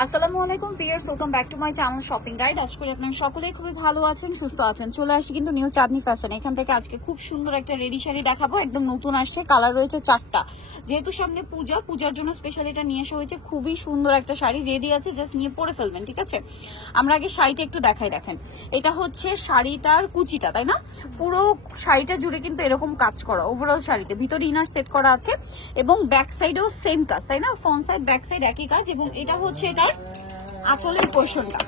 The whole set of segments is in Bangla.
আসসালামু আলাইকুম viewers, welcome back to my channel shopping guide. আশা করি আপনারা সকলেই খুবই ভালো আছেন, সুস্থ আছেন। চলে আসি কিন্তু নিউ চাঁদনি ফ্যাশন। এখান থেকে আজকে খুব সুন্দর একটা রেডি শাড়ি দেখাবো, একদম নতুন আসছে, কালার রয়েছে 4টা। যেহেতু সামনে পূজার জন্য স্পেশাল এটা নিয়ে আসা হয়েছে। খুবই সুন্দর একটা শাড়ি রেডি আছে, জাস্ট নিয়ে পরে ফেলবেন, ঠিক আছে? আমরা আগে শাড়িটা একটু দেখাই। দেখেন, এটা হচ্ছে শাড়িটার কুচিটা, তাই না? পুরো শাড়িটা জুড়ে কিন্তু এরকম কাজ করা, ওভারঅল শাড়িতে ভিতরে ইনার সেট করা আছে এবং ব্যাক সাইডেও সেম কাজ, তাই না? ফ্রন্ট সাইড ব্যাক সাইড একই কাজ। এবং এটা হচ্ছে এটার আঁচলের পোর্শনটা।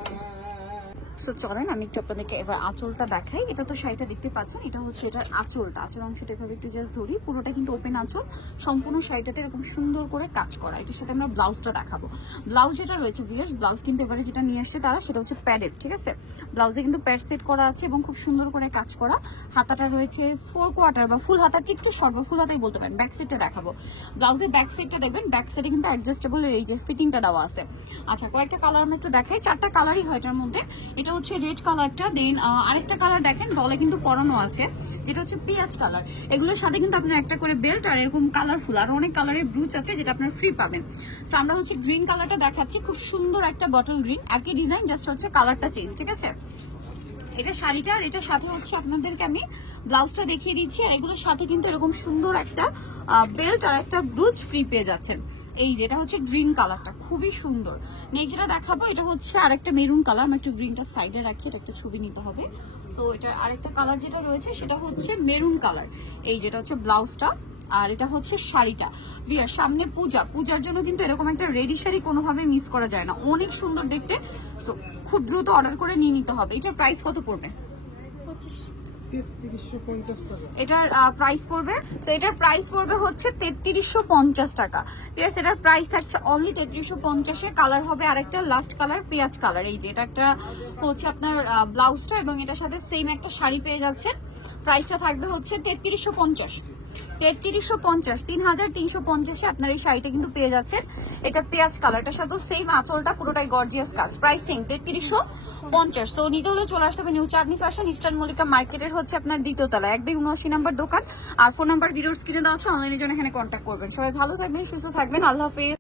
সো চলেন আমি একটু আপনাদেরকে এবার আঁচলটা দেখাই। এটা তো শাড়িটা দেখতে পাচ্ছেন, এটা হচ্ছে এটার আঁচলটা। আঁচল অংশটা এভাবে একটু জাস্ট ধরি, পুরোটা কিন্তু ওপেন আঁচল, সম্পূর্ণ শাড়িটাতে এরকম সুন্দর করে কাজ করা। এটার সাথে আমরা ব্লাউজটা দেখাবো। ব্লাউজ যেটা রয়েছে ভিউয়ার্স, ব্লাউজ কিন্তু এবারে যেটা নিয়ে আসছে তারা, সেটা হচ্ছে প্যাডেড, ঠিক আছে? ব্লাউজে কিন্তু প্যাড সেট করা আছে এবং খুব সুন্দর করে কাজ করা। হাতাটা রয়েছে 4/4 বা ফুল হাতার একটু শর্ট বা ফুল হাতাই বলতে পারেন। ব্যাক সাইডটা দেখাবো। ব্লাউজের ব্যাক সাইডটা দেখবেন, ব্যাক সাইডে কিন্তু অ্যাডজাস্টেবল এই যে ফিটিংটা দেওয়া আছে। আচ্ছা, কয়েকটা কালার আমরা একটু দেখাই। 4টা কালারই হয় এটার মধ্যে। এটা হচ্ছে রেড কালারটা, দেন আরেকটা কালার দেখেন ডলে কিন্তু পরানো আছে, যেটা হচ্ছে পেঁয়াজ কালার। এগুলোর সাথে কিন্তু আপনার একটা করে বেল্ট আর এরকম কালারফুল আর অনেক কালারের ব্রুচ আছে, যেটা আপনার ফ্রি পাবেন। সো আমরা হচ্ছে গ্রিন কালারটা দেখাচ্ছি, খুব সুন্দর একটা বটল গ্রিন, একই ডিজাইন, জাস্ট হচ্ছে কালারটা চেঞ্জ, ঠিক আছে? এটা শাড়িটা, আর এটার সাথে হচ্ছে আপনাদেরকে আমি ব্লাউজটা দেখিয়ে দিচ্ছি। আর এগুলোর সাথে কিন্তু এরকম সুন্দর একটা বেল্ট আর একটা ব্রুচ ফ্রি পেয়ে যাচ্ছেন। এই যেটা হচ্ছে গ্রিন কালারটা, খুবই সুন্দর। নেক্সট যেটা দেখাবো, এটা হচ্ছে আরেকটা মেরুন কালার। আমি একটু গ্রিনটা সাইডে রাখি, এটা একটা ছবি নিতে হবে। সো এটা আরেকটা কালার যেটা রয়েছে সেটা হচ্ছে মেরুন কালার। এই যেটা হচ্ছে ব্লাউজটা, আর এটা হচ্ছে শাড়িটা। ভিয়ার সামনে পূজার জন্য কিন্তু এরকম একটা রেডি শাড়ি কোনোভাবে মিস করা যায় না, অনেক সুন্দর দেখতে। সো খুব দ্রুত অর্ডার করে নিয়ে নিতে হবে। এটার প্রাইস কত পড়বে? এটার প্রাইস পড়বে, তো এটার প্রাইস পড়বে হচ্ছে 3350 টাকা। প্লাস এটার প্রাইস থাকছে অনলি 3350-এ। কালার হবে আরেকটা লাস্ট কালার, পেঁয়াজ কালার। এই যে এটা একটা হচ্ছে আপনার ব্লাউজটা, এবং এটার সাথে সেম একটা শাড়ি পেয়ে যাচ্ছেন। প্রাইসটা থাকবে হচ্ছে 3350, 3350 আপনার এই শাড়িটা কিন্তু পেয়ে যাচ্ছেন। এটা পেঁয়াজ কালারটার সাথে সেম আঁচলটা, পুরোটাই গর্জিয়াস কাজ। Price same 3350। সো নিতে হলে চলে আসতে হবে নিউ চাঁদনি ফ্যাশন, ইস্টার্ন মল্লিকা মার্কেটের হচ্ছে আপনার দ্বিতীয় তলা, 179 নম্বর দোকান। আর ফোন নাম্বার ভিডিওর স্ক্রিনে দেওয়া আছে, অনলাইনের জন্য এখানে কন্ট্যাক্ট করবেন। সবাই ভালো থাকবেন, সুস্থ থাকবেন, আল্লাহ হাফেজ।